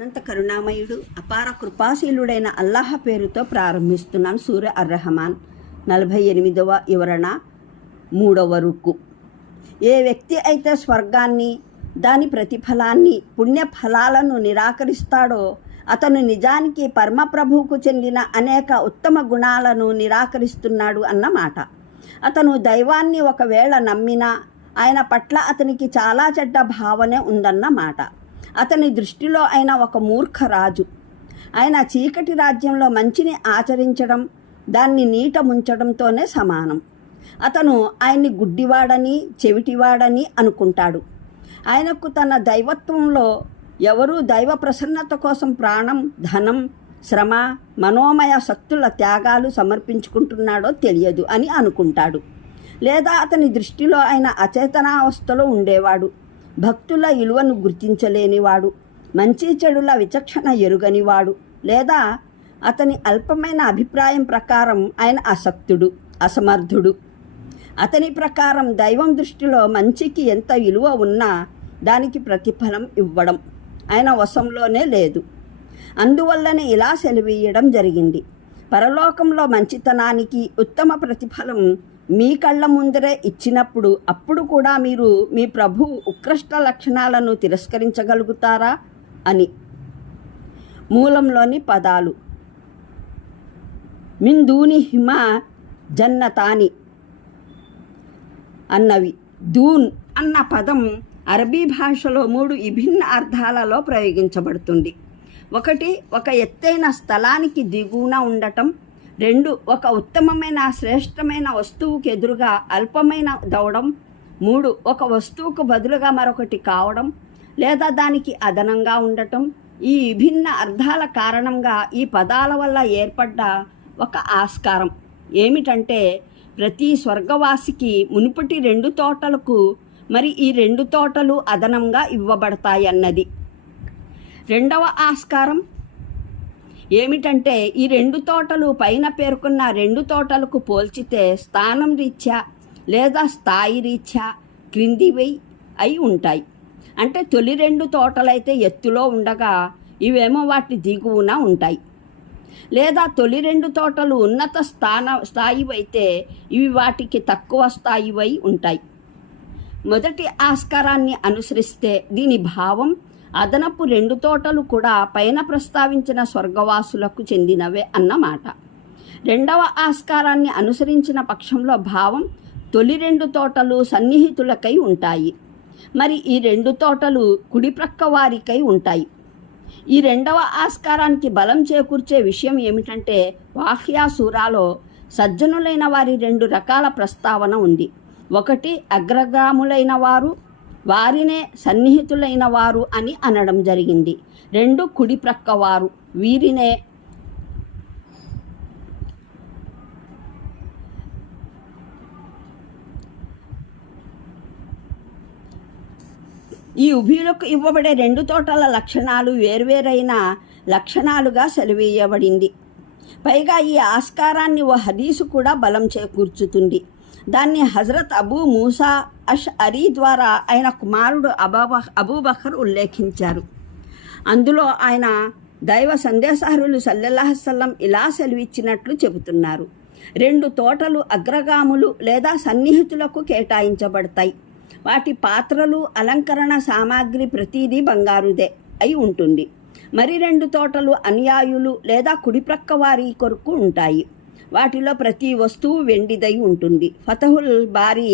అనంత కరుణామయుడు అపార కృపాశీలుడైన అల్లాహ్ పేరుతో ప్రారంభిస్తున్నాను. సూర అర్-రహమాన్ 48వ వివరణ 3వ రుక్కు. ఏ వ్యక్తి అయితే స్వర్గాన్ని, దాని ప్రతిఫలాన్ని, పుణ్యఫలాలను నిరాకరిస్తాడో అతను నిజానికి పరమప్రభువుకు చెందిన అనేక ఉత్తమ గుణాలను నిరాకరిస్తున్నాడు అన్నమాట. అతను దైవాన్ని ఒకవేళ నమ్మినా ఆయన పట్ల అతనికి చాలా చెడ్డ భావనే ఉందన్నమాట. అతని దృష్టిలో ఆయన ఒక మూర్ఖ రాజు. ఆయన చీకటి రాజ్యంలో మంచిని ఆచరించడం, దాన్ని నీట ముంచడంతోనే సమానం. అతను ఆయన్ని గుడ్డివాడని, చెవిటివాడని అనుకుంటాడు. ఆయనకు తన దైవత్వంలో ఎవరూ దైవ ప్రసన్నత కోసం ప్రాణం, ధనం, శ్రమ, మనోమయ శక్తుల త్యాగాలు సమర్పించుకుంటున్నాడో తెలియదు అని అనుకుంటాడు. లేదా అతని దృష్టిలో ఆయన అచేతనావస్థలో ఉండేవాడు, భక్తుల విలువను గుర్తించలేనివాడు, మంచి చెడుల విచక్షణ ఎరుగనివాడు, లేదా అతని అల్పమైన అభిప్రాయం ప్రకారం ఆయన అశక్తుడు, అసమర్థుడు. అతని ప్రకారం దైవం దృష్టిలో మంచికి ఎంత విలువ ఉన్నా దానికి ప్రతిఫలం ఇవ్వడం ఆయన వశంలోనే లేదు. అందువల్లనే ఇలా సెలవీయడం జరిగింది: పరలోకంలో మంచితనానికి ఉత్తమ ప్రతిఫలం మీ కళ్ళ ముందరే ఇచ్చినప్పుడు అప్పుడు కూడా మీరు మీ ప్రభు ఉత్కృష్ట లక్షణాలను తిరస్కరించగలుగుతారా అని. మూలంలోని పదాలు మిన్ దూనిహిమా జన్నతాని అన్నవి. దూన్ అన్న పదం అరబీ భాషలో 3 విభిన్న అర్థాలలో ప్రయోగించబడుతుంది. 1 ఒక ఎత్తైన స్థలానికి దిగువన ఉండటం. 2 ఒక ఉత్తమమైన శ్రేష్టమైన వస్తువుకి ఎదురుగా అల్పమైన దవడం. 3 ఒక వస్తువుకు బదులుగా మరొకటి కావడం లేదా దానికి అదనంగా ఉండటం. ఈ విభిన్న అర్థాల కారణంగా ఈ పదాల వల్ల ఏర్పడ్డ ఒక ఆస్కారం ఏమిటంటే, ప్రతి స్వర్గవాసికి మునుపటి 2 తోటలకు మరి ఈ 2 తోటలు అదనంగా ఇవ్వబడతాయన్నది. రెండవ ఆస్కారం ఏమిటంటే, ఈ 2 తోటలు పైన పేర్కొన్న 2 తోటలకు పోల్చితే స్థానం రీత్యా లేదా స్థాయి రీత్యా క్రిందివి అయి ఉంటాయి. అంటే తొలి 2 తోటలైతే ఎత్తులో ఉండగా ఇవేమో వాటి దిగువన ఉంటాయి. లేదా తొలి 2 తోటలు ఉన్నత స్థాయివైతే ఇవి వాటికి తక్కువ స్థాయివై ఉంటాయి. మొదటి ఆస్కారాన్ని అనుసరిస్తే దీని భావం అదనపు 2 తోటలు కూడా పైన ప్రస్తావించిన స్వర్గవాసులకు చెందినవే అన్నమాట. రెండవ ఆస్కారాన్ని అనుసరించిన పక్షంలో భావం తొలి 2 తోటలు సన్నిహితులకై ఉంటాయి, మరి ఈ 2 తోటలు కుడి ప్రక్క వారికై ఉంటాయి. ఈ రెండవ ఆస్కారానికి బలం చేకూర్చే విషయం ఏమిటంటే, వాఖ్యా సూరాలో సజ్జనులైన వారి 2 రకాల ప్రస్తావన ఉంది. 1 అగ్రగాములైన వారు, వారినే సన్నిహితులైన వారు అని అనడం జరిగింది. 2 కుడి ప్రక్కవారు, వీరినే ఈ ఉభయులకు ఇవ్వబడే 2 తోటల లక్షణాలు వేర్వేరైన లక్షణాలుగా సెలవేయబడింది. పైగా ఈ ఆస్కారాన్ని ఓ హదీసు కూడా బలం చేకూర్చుతుంది. దాన్ని హజరత్ అబూ మూసా అష్అరీ ద్వారా ఆయన కుమారుడు అబూబకర్ ఉల్లేఖించారు. అందులో ఆయన దైవ సందేశహరులు సల్లల్లాహు అలైహి వసల్లం ఇలా సెలవిచ్చినట్లు చెబుతున్నారు: 2 తోటలు అగ్రగాములు లేదా సన్నిహితులకు కేటాయించబడతాయి. వాటి పాత్రలు, అలంకరణ సామాగ్రి ప్రతిదీ బంగారుదే అయి ఉంటుంది. మరి 2 తోటలు అనుయాయులు లేదా కుడిప్రక్క వారి కొరకు ఉంటాయి. వాటిలో ప్రతి వస్తువు వెండిదై ఉంటుంది. ఫతహుల్ బారీ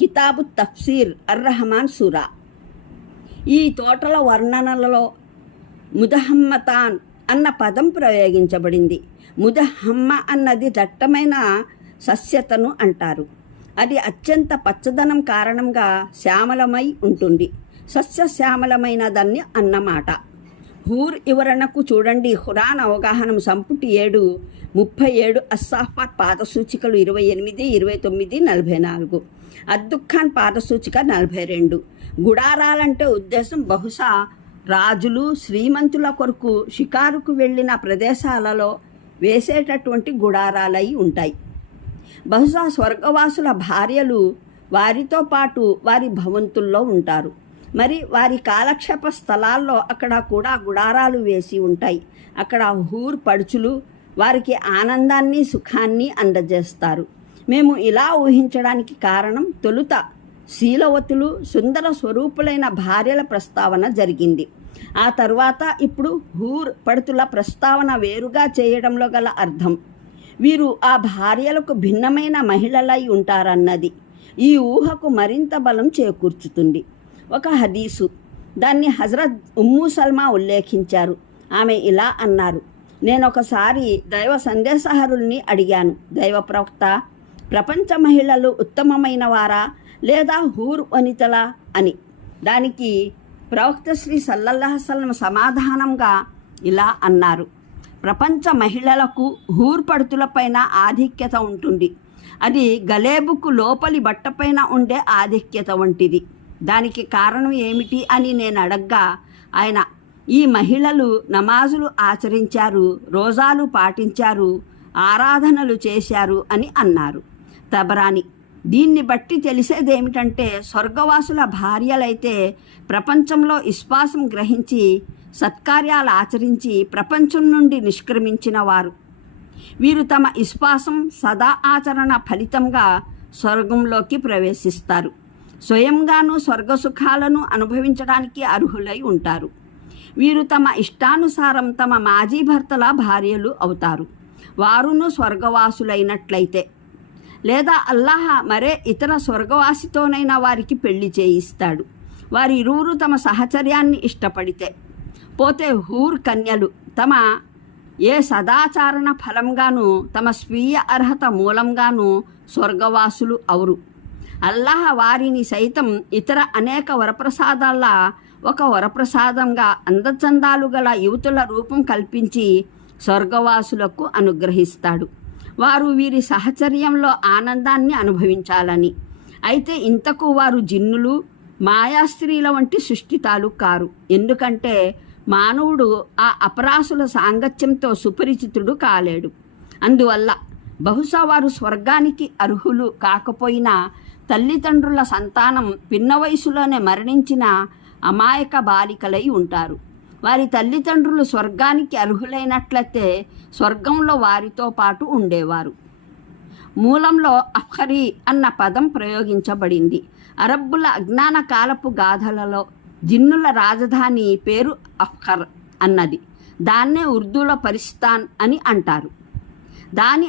కితాబు తఫ్సీర్ అర్-రహమాన్ సూరా. ఈ తోటల వర్ణనలలో ముదహమ్మతాన్ అన్న పదం ప్రయోగించబడింది. ముదహమ్మ అన్నది దట్టమైన సస్యతను అంటారు. అది అత్యంత పచ్చదనం కారణంగా శ్యామలమై ఉంటుంది. సస్యశ్యామలమైన దాన్ని అన్నమాట. హూర్ వివరణకు చూడండి ఖురాన్ అవగాహనం సంపుటి 7 37, అస్సాఫాత్ పాదసూచికలు 28, 29, 44, అద్దుఖాన్ పాదసూచిక 42. గుడారాలంటే ఉద్దేశం బహుశా రాజులు, శ్రీమంతుల కొరకు షికారుకు వెళ్ళిన ప్రదేశాలలో వేసేటటువంటి గుడారాలై ఉంటాయి. బహుశా స్వర్గవాసుల భార్యలు వారితో పాటు వారి భవంతుల్లో ఉంటారు. మరి వారి కాలక్షేప స్థలాల్లో అక్కడ కూడా గుడారాలు వేసి ఉంటాయి. అక్కడ హూర్ పడుచులు వారికి ఆనందాన్ని సుఖాన్ని అందజేస్తారు. మేము ఇలా ఊహించడానికి కారణం తొలుత శీలవతులు సుందర స్వరూపులైన భార్యల ప్రస్తావన జరిగింది. ఆ తరువాత ఇప్పుడు హూర్ పడుతుల ప్రస్తావన వేరుగా చేయడంలో గల అర్థం వీరు ఆ భార్యలకు భిన్నమైన మహిళలై ఉంటారన్నది ఈ ఊహకు మరింత బలం చేకూర్చుతుంది. ఒక హదీసు దాన్ని హజరత్ ఉమ్ము సల్మా ఉల్లేఖించారు. ఆమె ఇలా అన్నారు, నేనొకసారి దైవ సందేశహరుల్ని అడిగాను, దైవ ప్రవక్త, ప్రపంచ మహిళలు ఉత్తమమైన వారా లేదా హూర్ వనితలా అని. దానికి ప్రవక్త శ్రీ సల్లల్లాహు అలైహి వసల్లం సమాధానంగా ఇలా అన్నారు, ప్రపంచ మహిళలకు హూర్ పడుతులపైన ఆధిక్యత ఉంటుంది. అది గలేబుకు లోపలి బట్టపైన ఉండే ఆధిక్యత వంటిది. దానికి కారణం ఏమిటి అని నేను అడగ్గా ఆయన, ఈ మహిళలు నమాజులు ఆచరించారు, రోజాలు పాటించారు, ఆరాధనలు చేశారు అని అన్నారు. తబరాని. దీన్ని బట్టి తెలిసేదేమిటంటే స్వర్గవాసుల భార్యలైతే ప్రపంచంలో విశ్వాసం గ్రహించి సత్కార్యాలు ఆచరించి ప్రపంచం నుండి నిష్క్రమించిన వారు. వీరు తమ విశ్వాసం సదా ఆచరణ ఫలితంగా స్వర్గంలోకి ప్రవేశిస్తారు. స్వయంగానూ స్వర్గసుఖాలను అనుభవించడానికి అర్హులై ఉంటారు. వీరు తమ ఇష్టానుసారం తమ మాజీ భర్తల భార్యలు అవుతారు. వారును స్వర్గవాసులైనట్లయితే, లేదా అల్లాహ్ మరే ఇతర స్వర్గవాసితోనైనా వారికి పెళ్లి చేయిస్తాడు. వారి ఇరువురు తమ సహచర్యాన్ని ఇష్టపడితే. పోతే హూర్ కన్యలు తమ ఏ సదాచారణ ఫలంగానూ తమ స్వీయ అర్హత మూలంగానూ స్వర్గవాసులు అవురు. అల్లాహ్ వారిని సైతం ఇతర అనేక వరప్రసాదాల ఒక వరప్రసాదంగా అందచందాలు గల యువతుల రూపం కల్పించి స్వర్గవాసులకు అనుగ్రహిస్తాడు. వారు వీరి సహచర్యంలో ఆనందాన్ని అనుభవించాలని. అయితే ఇంతకు వారు జిన్నులు, మాయాస్త్రీల వంటి సృష్టితాలు కారు. ఎందుకంటే మానవుడు ఆ అపరాసుల సాంగత్యంతో సుపరిచితుడు కాలేడు. అందువల్ల బహుశా వారు స్వర్గానికి అర్హులు కాకపోయినా తల్లిదండ్రుల సంతానం పిన్న వయసులోనే మరణించిన అమాయక బాలికలై ఉంటారు. వారి తల్లిదండ్రులు స్వర్గానికి అర్హులైనట్లయితే స్వర్గంలో వారితో పాటు ఉండేవారు. మూలంలో అఫ్ఖరీ అన్న పదం ప్రయోగించబడింది. అరబ్బుల అజ్ఞాన కాలపు గాథలలో జిన్నుల రాజధాని పేరు అఫ్ఖర్ అన్నది. దాన్నే ఉర్దూలో పరిస్తాన్ అని అంటారు. దాని